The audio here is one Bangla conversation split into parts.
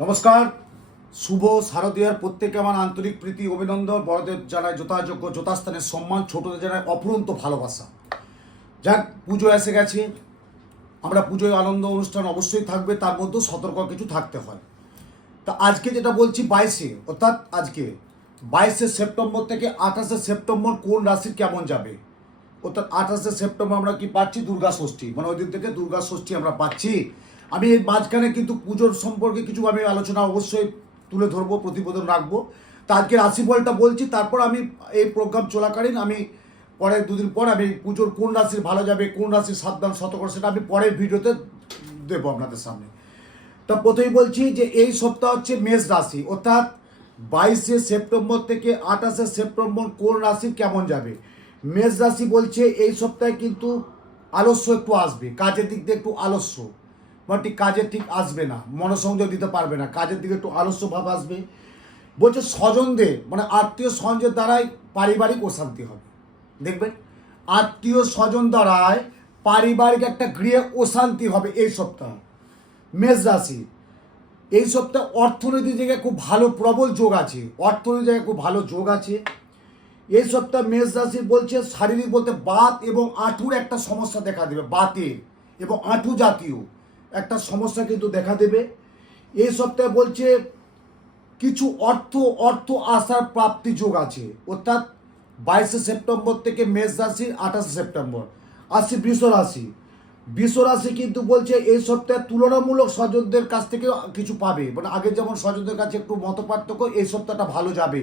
নমস্কার। শুভ শারদীয়ার প্রত্যেকে আমার আন্তরিক প্রীতি, অভিনন্দন। বড়দের জানায় যথাযোগ্য, যথাস্থানের সম্মান, ছোটদের জানায় অফুরন্ত ভালোবাসা। যাক, পুজো এসে গেছে। আমরা পুজোয় আনন্দ অনুষ্ঠান অবশ্যই থাকবে, তার মধ্যেও সতর্ক কিছু থাকতে হয়। তা আজকে যেটা বলছি বাইশে, অর্থাৎ আজকে বাইশে সেপ্টেম্বর থেকে আঠাশে সেপ্টেম্বর কোন রাশির কেমন যাবে? অর্থাৎ আঠাশে সেপ্টেম্বর আমরা কি পাচ্ছি? দুর্গা ষষ্ঠী। মানে ওই দিন থেকে দুর্গা ষষ্ঠী আমরা পাচ্ছি। আমি এর মাঝখানে কিন্তু পুজোর সম্পর্কে কিছু আমি আলোচনা অবশ্যই তুলে ধরবো, প্রতিবেদন রাখব। তা আজকে রাশিফলটা বলছি, তারপর আমি এই প্রোগ্রাম চলাকালীন আমি পরে দুদিন পর আমি পুজোর কোন রাশির ভালো যাবে, কোন রাশির সাবধান সতর্ক সেটা আমি পরের ভিডিওতে দেবো আপনাদের সামনে। তা প্রথমেই বলছি যে এই সপ্তাহ হচ্ছে মেষ রাশি, অর্থাৎ বাইশে সেপ্টেম্বর থেকে আঠাশে সেপ্টেম্বর কোন রাশি কেমন যাবে? মেষ রাশি বলছে এই সপ্তাহে কিন্তু আলস্য একটু আসবে, কাজের দিক দিয়ে একটু আলস্য। বা ঠিক কাজে ঠিক আসবে না, মনসংযোগ দিতে পারবে না, কাজের দিকে একটু আলস্য ভাব আসবে। বলছে স্বজনদের মানে আত্মীয় স্বজনের দ্বারাই পারিবারিক অশান্তি হবে। দেখবেন, আত্মীয় স্বজন দ্বারায় পারিবারিক একটা গৃহে অশান্তি হবে এই সপ্তাহ। মেষ রাশি, এই সপ্তাহে অর্থনৈতিক জায়গায় খুব ভালো প্রবল যোগ আছে, অর্থনৈতিক জায়গায় খুব ভালো যোগ আছে। এই সপ্তাহে মেষ রাশি বলছে শারীরিক বলতে বাত এবং আঁঠুর একটা সমস্যা দেখা দেবে বাতের এবং আঁঠু জাতীয়। একটা সমস্যা কিন্তু দেখা দেবে। এই সপ্তাহে বলছে কিছু অর্থ অর্থ আসার প্রাপ্তি যোগ আছে। অর্থাৎ বাইশে সেপ্টেম্বর থেকে মেষ রাশি, আঠাশে সেপ্টেম্বর। আসি বৃষ রাশি। বৃষ রাশি কিন্তু বলছে এই সপ্তাহে তুলনামূলক স্বজনদের কাছ থেকে কিছু পাবে। মানে আগে যেমন স্বজনদের কাছে একটু মত পার্থক্য, এই সপ্তাহটা ভালো যাবে।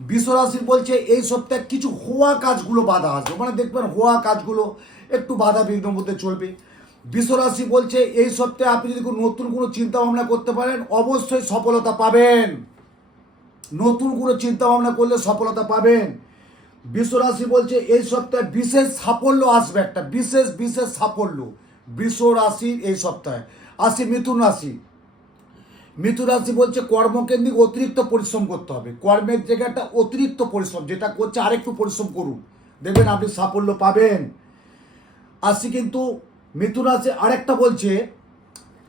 বৃষ রাশি বলছে এই সপ্তাহে কিছু হওয়া কাজগুলো বাধা আসবে। মানে দেখবেন হওয়া কাজগুলো একটু বাধা বিঘ্নের মধ্যে চলবে। বিশ্বরাশি বলছে, এই সপ্তাহে আপনি যদি নতুন কোনো চিন্তা ভাবনা করতে পারেন, অবশ্যই সফলতা পাবেন। নতুন কোনো চিন্তা ভাবনা করলে সফলতা পাবেন। বিশ্বরাশি বলছে, এই সপ্তাহে বিশেষ সাফল্য আসবে একটা, বিশেষ বিশেষ সাফল্য। বৃষ রাশির এই সপ্তাহে। আসি মিথুন রাশি। মিথুন রাশি বলছে, কর্মকেন্দ্রিক অতিরিক্ত পরিশ্রম করতে হবে। কর্মের জায়গাটা অতিরিক্ত পরিশ্রম, যেটা করছে আরেকটু পরিশ্রম করুন। দেখবেন আপনি সাফল্য পাবেন। আসি কিন্তু মিথুন রাশি আরেকটা বলছে,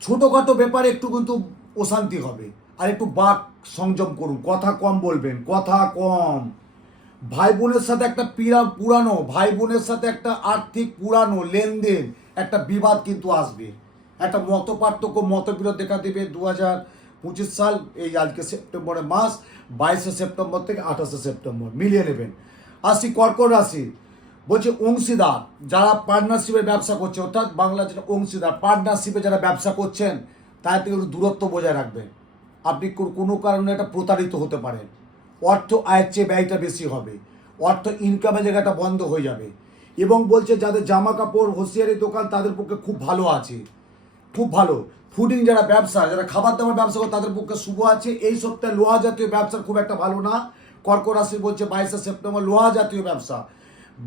ছোটোখাটো ব্যাপারে একটু কিন্তু অশান্তি হবে। আর একটু বাক সংযম করুন, কথা কম বলবেন, কথা কম। ভাই বোনের সাথে একটা পিরা পুরানো ভাই বোনের সাথে একটা আর্থিক পুরানো লেনদেন, একটা বিবাদ কিন্তু আসবে। একটা মত পার্থক্য মতবিরোধ দেখা দেবে দু হাজার পঁচিশ সাল, এই আজকে সেপ্টেম্বরের মাস, বাইশে সেপ্টেম্বর থেকে আঠাশে সেপ্টেম্বর, মিলিয়ে নেবেন। আসি কর্কট রাশি বলছে অংশীদার যারা পার্টনারশিপের ব্যবসা করছে, অর্থাৎ বাংলা যেটা অংশীদার পার্টনারশিপে যারা ব্যবসা করছেন তাদের থেকে একটু দূরত্ব বজায় রাখবেন। আপনি কোনো কারণে একটা প্রতারিত হতে পারেন অর্থ আয়ের চেয়ে ব্যয়টা বেশি হবে। অর্থ ইনকামের জায়গাটা বন্ধ হয়ে যাবে। এবং বলছে যাদের জামা কাপড় হোসিয়ারি দোকান, তাদের পক্ষে খুব ভালো আছে। খুব ভালো। ফুডিং যারা ব্যবসা, যারা খাবার দাবার ব্যবসা করে, তাদের পক্ষে শুভ আছে। এই সপ্তাহে লোহা জাতীয় ব্যবসা খুব একটা ভালো না। কর্কট রাশি বলছে বাইশে সেপ্টেম্বর লোহা জাতীয় ব্যবসা।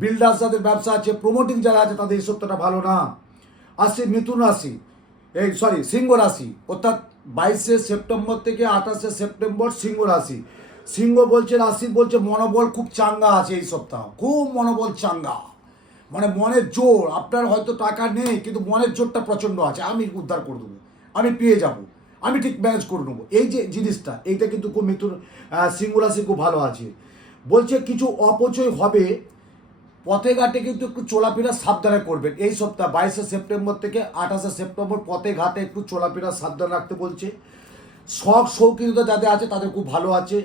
বিল্ডার্স যাদের ব্যবসা আছে প্রমোটিং যারা আছে, তাদের এই সপ্তাহটা ভালো না। আসছে মিথুন রাশি, এই সরি সিংহ রাশি, অর্থাৎ বাইশে সেপ্টেম্বর থেকে আঠাশে সেপ্টেম্বর সিংহ রাশি। সিংহ বলছে, রাশি বলছে, মনোবল খুব চাঙ্গা আছে এই সপ্তাহ, খুব মনোবল চাঙ্গা। মানে মনের জোর, আপনার হয়তো টাকা নেই, কিন্তু মনের জোরটা প্রচণ্ড আছে, আমি উদ্ধার করে দেবো, আমি পেয়ে যাব, আমি ঠিক ম্যানেজ করে নেব। এই যে জিনিসটা, এইটা কিন্তু খুব মিথুন সিংহ রাশি খুব ভালো আছে। বলছে, কিছু অপচয় হবে পথে ঘাটে কিন্তু একটু চলাফেরা সাবধানে করবেন। এই সপ্তাহ বাইশে সেপ্টেম্বর থেকে আঠাশে সেপ্টেম্বর পথে ঘাটে একটু চলাফেরা সাবধান রাখতে বলছে। শখ, শৌখিনতা যাদের আছে তাদের খুব ভালো আছে।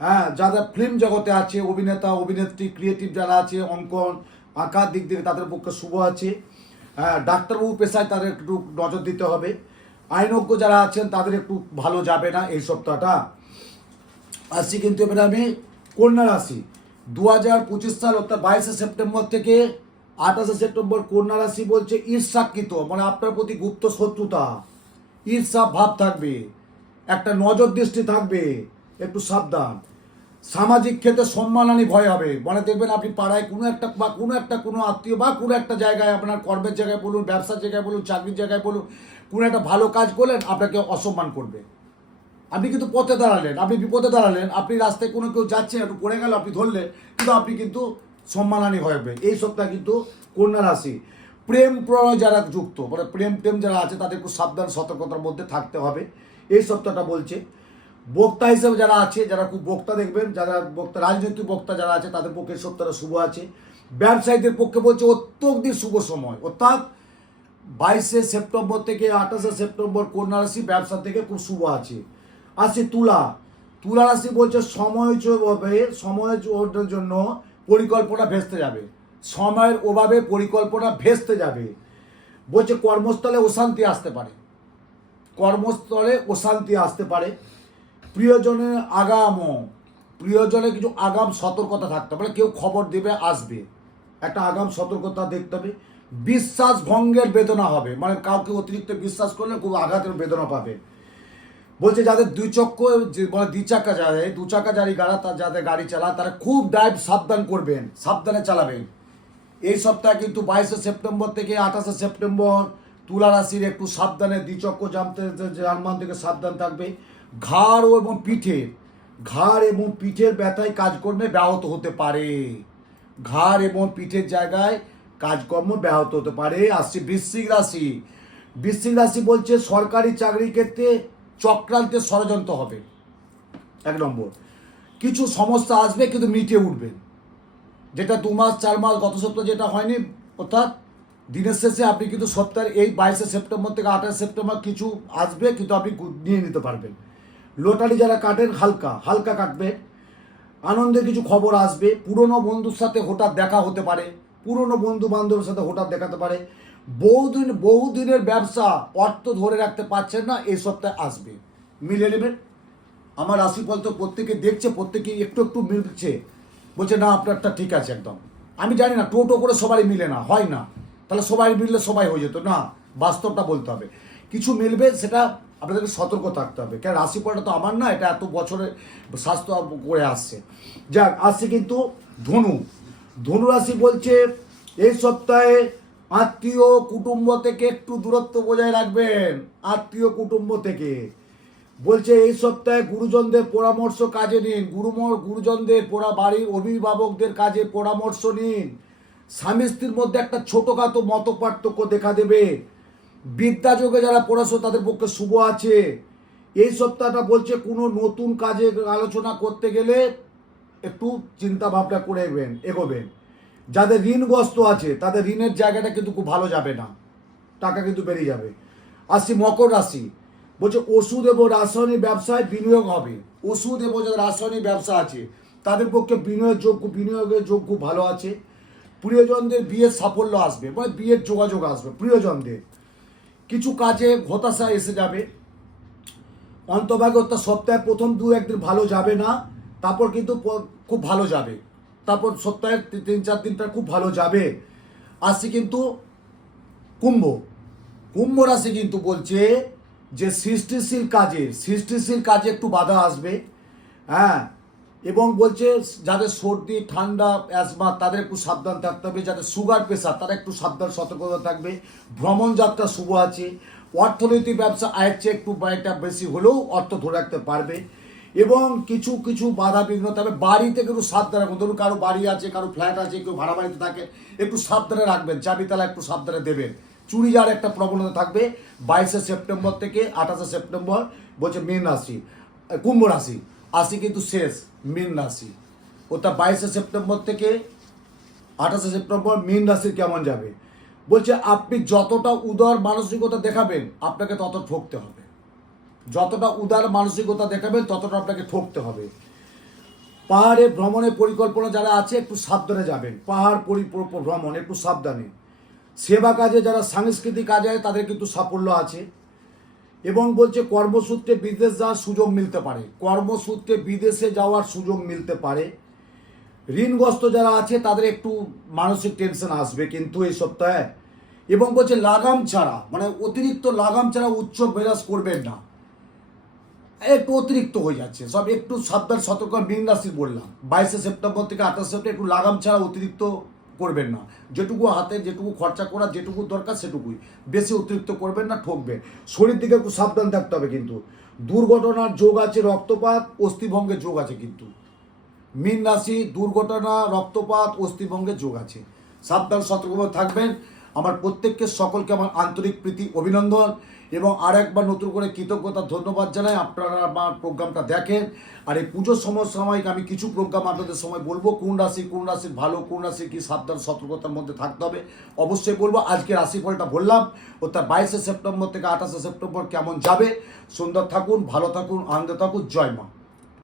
হ্যাঁ যারা ফিল্ম জগতে আছে, অভিনেতা, অভিনেত্রী ক্রিয়েটিভ যারা আছে, অঙ্কন, আঁকার দিক থেকে তাদের পক্ষে শুভ আছে। হ্যাঁ ডাক্তারবাবু পেশায় তাদের একটু নজর দিতে হবে। আইনজ্ঞ যারা আছেন তাদের একটু ভালো যাবে না এই সপ্তাহটা। আসছি কিন্তু এবারে আমি কন্যা রাশি। দু হাজার পঁচিশ সাল অর্থাৎ বাইশে সেপ্টেম্বর থেকে আঠাশে সেপ্টেম্বর কন্যা রাশি বলছে ঈর্ষাকৃত মানে আপনার প্রতি গুপ্ত শত্রুতা। ঈর্ষা ভাব থাকবে, একটা নজর দৃষ্টি থাকবে, একটু সাবধান। সামাজিক ক্ষেত্রে সম্মানহানি ভয় হবে। মানে দেখবেন আপনি পাড়ায় কোনো একটা বা কোনো একটা কোনো আত্মীয় বা কোনো একটা জায়গায় আপনার কর্মের জায়গায় বলুন, ব্যবসার জায়গায় বলুন, চাকরির জায়গায় বলুন, কোনো একটা ভালো কাজ করলেন, আপনাকে অসম্মান করবে। আপনি কিন্তু পথে দাঁড়ালেন, আপনি বিপদে দাঁড়ালেন, আপনি রাস্তায় কোনো কেউ যাচ্ছেন একটু পড়ে গেল, আপনি ধরলেন কিন্তু আপনি কিন্তু সম্মানহানি হবে এই সপ্তাহ কিন্তু কন্যা রাশি। প্রেম প্রণয় যারা যুক্ত মানে প্রেম প্রেম যারা আছে, তাদের একটু সাবধান, সতর্কতার মধ্যে থাকতে হবে। এই সপ্তাহটা বলছে। বক্তা হিসেবে যারা আছে, যারা খুব বক্তা দেখবেন, যারা বক্তা, রাজনৈতিক বক্তা যারা আছে, তাদের পক্ষে সপ্তাহটা শুভ আছে। ব্যবসায়ীদের পক্ষে বলছে অত্যধিক শুভ সময়। অর্থাৎ বাইশে সেপ্টেম্বর থেকে আঠাশে সেপ্টেম্বর কন্যা রাশি ব্যবসা থেকে খুব শুভ আছে। আসছে তুলা। তুলা রাশি বলছে সময় হবে, সময় জন্য পরিকল্পনা ভেস্তে যাবে। সময়ের অভাবে পরিকল্পনা ভেস্তে যাবে। বলছে কর্মস্থলে অশান্তি আসতে পারে। কর্মস্থলে অশান্তি আসতে পারে। প্রিয়জনের আগাম। প্রিয়জনের কিছু আগাম সতর্কতা থাকতে মানে কেউ খবর দেবে, আসবে। একটা আগাম সতর্কতা দেখতে হবে। বিশ্বাস ভঙ্গের বেদনা হবে। মানে কাউকে অতিরিক্ত বিশ্বাস করলে খুব আঘাতের বেদনা পাবে। বলছে যাদের দুই চক্র মানে দুই চাকা যায় দু চাকা যারি গাড়া তার যাদের গাড়ি চালায়, তারা খুব ড্রাইভ সাবধান করবেন, সাবধানে চালাবেন। এই সপ্তাহে কিন্তু বাইশে সেপ্টেম্বর থেকে আঠাশে সেপ্টেম্বর তুলা রাশির একটু সাবধানে দ্বিচক্র জামতে জানমান থেকে সাবধান থাকবে। ঘাড় এবং পিঠের ঘাড় এবং পিঠের ব্যথায় কাজকর্মে ব্যাহত হতে পারে। ঘাড় এবং পিঠের জায়গায় কাজকর্ম ব্যাহত হতে পারে। আসছে বৃশ্চিক রাশি। বৃশ্চিক রাশি বলছে সরকারি চাকরির ক্ষেত্রে চক্রান্তের ষড়যন্ত্র হবে। এক নম্বর, কিছু সমস্যা আসবে কিন্তু মিটে উঠবে। যেটা দু মাস, চার মাস, গত সপ্তাহ যেটা হয়নি, অর্থাৎ দিনের শেষে আপনি কিন্তু সপ্তাহের এই বাইশে সেপ্টেম্বর থেকে আঠাশ সেপ্টেম্বর কিছু আসবে কিন্তু আপনি নিয়ে নিতে পারবেন। লোটারি যারা কাটেন, হালকা হালকা কাটবে। আনন্দের কিছু খবর আসবে। পুরনো বন্ধুর সাথে হঠাৎ দেখা হতে পারে। পুরনো বন্ধু বান্ধবের সাথে হঠাৎ দেখাতে পারে। বহুদিন, বহুদিনের ব্যবসা অর্থ ধরে রাখতে পারছেন না, এই সপ্তাহে আসবে। মিলে নেবেন আমার রাশিফল তো প্রত্যেকে দেখছে, প্রত্যেকে একটু একটু মিলছে। বলছে, না, আপনারটা ঠিক আছে একদম। আমি জানি না, টোটো করে সবাই মিলে না, হয় না। তাহলে সবাই মিললে সবাই হয়ে যেত। না, বাস্তবটা বলতে হবে। কিছু মিলবে, সেটা আপনাদেরকে সতর্ক থাকতে হবে। কেন, রাশিফলটা তো আমার না, এটা এত বছরে স্বাস্থ্য করে আসছে। যাক, আসছে কিন্তু ধনু। ধনু রাশি বলছে, এই সপ্তাহে আত্মীয় কুটুম্ব থেকে একটু দূরত্ব বজায় রাখবেন, আত্মীয় কুটুম্ব থেকে। বলছে, এই সপ্তাহে গুরুজনদের পরামর্শ কাজে নিন। গুরুমর, গুরুজনদের পোড়া বাড়ির অভিভাবকদের কাজে পরামর্শ নিন। স্বামী স্ত্রীর মধ্যে একটা ছোটোখাটো মত পার্থক্য দেখা দেবে। বিদ্যাযোগে যারা পড়াশোনা, তাদের পক্ষে শুভ আছে। এই সপ্তাহটা বলছে, কোনো নতুন কাজে আলোচনা করতে গেলে একটু চিন্তা ভাবনা করে এগোবেন। যাদের ঋণগ্রস্ত আছে, তাদের ঋণের জায়গাটা কিন্তু খুব ভালো যাবে না। টাকা কিন্তু বেরিয়ে যাবে। আসছি মকর রাশি। বলছে, ওষুধ এবং রাসায়নিক ব্যবসায় বিনিয়োগ হবে। ওষুধ এবং যাদের রাসায়নিক ব্যবসা আছে, তাদের পক্ষে বিনিয়োগ যোগ্য বিনিয়োগের যোগ্য ভালো আছে। প্রিয়জনদের বিয়ের সাফল্য আসবে মানে বিয়ের যোগাযোগ আসবে, প্রিয়জনদের। কিছু কাজে হতাশা এসে যাবে। অন্তভাগে অর্থাৎ সপ্তাহে প্রথম দু একদিন ভালো যাবে না, তারপর কিন্তু খুব ভালো যাবে। তারপর সপ্তাহে তিন, চার দিনটা খুব ভালো যাবে। আসছি কিন্তু কুম্ভ। কুম্ভ রাশি কিন্তু বলছে যে সৃষ্টিশীল কাজে সৃষ্টিশীল কাজে একটু বাধা আসবে হ্যাঁ এবং বলছে যাদের সর্দি, ঠান্ডা, অ্যাজমা, তাদের একটু সাবধান থাকতে হবে, যাদের সুগার, প্রেশার, তারা একটু সাবধান সতর্কতা থাকবে। ভ্রমণ যাত্রা শুভ আছে। অর্থনৈতিক ব্যবসা আয়ের চেয়ে একটু ব্যয়টা বেশি হলেও অর্থ ধরে রাখতে পারবে। এবং কিছু কিছু বাধা বিঘ্ন, তবে বাড়িতে একটু সাবধানে রাখবেন ধরুন কারও বাড়ি আছে, কারও ফ্ল্যাট আছে, কেউ ভাড়া বাড়িতে থাকে, একটু সাবধানে রাখবেন চাবি তালা একটু সাবধানে দেবেন। চুরি যাওয়ার একটা প্রবণতা থাকবে। বাইশে সেপ্টেম্বর থেকে আঠাশে সেপ্টেম্বর, বলছে মীন রাশি কুম্ভ রাশি। আসি কিন্তু শেষ, মীন রাশি। ওটা বাইশে সেপ্টেম্বর থেকে আঠাশে সেপ্টেম্বর মীন রাশির কেমন যাবে? বলছে, আপনি যতটা উদার মানসিকতা দেখাবেন, আপনাকে তত ঠকতে হবে। যতটা উদার মানসিকতা দেখাবেন, ততটা আপনাকে ঠকতে হবে। পাহাড়ে ভ্রমণের পরিকল্পনা যারা আছে, একটু সাবধানে যাবেন। পাহাড় ভ্রমণ, একটু সাবধানে। সেবা কাজে যারা সাংস্কৃতিক কাজে হয় তাদের কিন্তু সাফল্য আছে। এবং বলছে, কর্মসূত্রে বিদেশ যাওয়ার সুযোগ মিলতে পারে। কর্মসূত্রে বিদেশে যাওয়ার সুযোগ মিলতে পারে। ঋণগ্রস্ত যারা আছে, তাদের একটু মানসিক টেনশন আসবে কিন্তু এই সপ্তাহে। এবং বলছে, লাগাম ছাড়া মানে অতিরিক্ত লাগাম ছাড়া উচ্চ বিরাজ করবেন না। একটু অতিরিক্ত হয়ে যাচ্ছে। সব একটু সাবধান, সতর্ক রাশি বললাম। বাইশে সেপ্টেম্বর থেকে আঠাশ সেপ্টেম্বর একটু লাগাম ছাড়া অতিরিক্ত করবেন না। যেটুকু হাতে, যেটুকু খরচা করা, যেটুকু দরকার সেটুকুই। বেশি অতিরিক্ত করবেন না, ঠকবেন। শরীর দিকে একটু সাবধান থাকতে হবে কিন্তু। দুর্ঘটনার যোগ আছে রক্তপাত, অস্থিভঙ্গের যোগ আছে কিন্তু। মীন রাশি, দুর্ঘটনা, রক্তপাত, অস্থিভঙ্গের যোগ আছে। সাবধান, সতর্কভাবে থাকবেন। আমার প্রত্যেককে, সকলকে আমার আন্তরিক প্রীতি, অভিনন্দন। এবং আর একবার নতুন করে কৃতজ্ঞতা, ধন্যবাদ জানাই। আপনারা আমার প্রোগ্রামটা দেখেন। আর এই পুজোর সমসাময়িক আমি কিছু প্রোগ্রাম আপনাদের সময় বলব। কোন রাশি, কোন রাশির ভালো, কোন রাশি কী সাবধান, সতর্কতার মধ্যে থাকতে হবে, অবশ্যই বলব। আজকে রাশিফলটা বললাম তার বাইশে সেপ্টেম্বর থেকে আঠাশে সেপ্টেম্বর কেমন যাবে। সুন্দর থাকুন, ভালো থাকুন, আনন্দ থাকুন। জয় মা।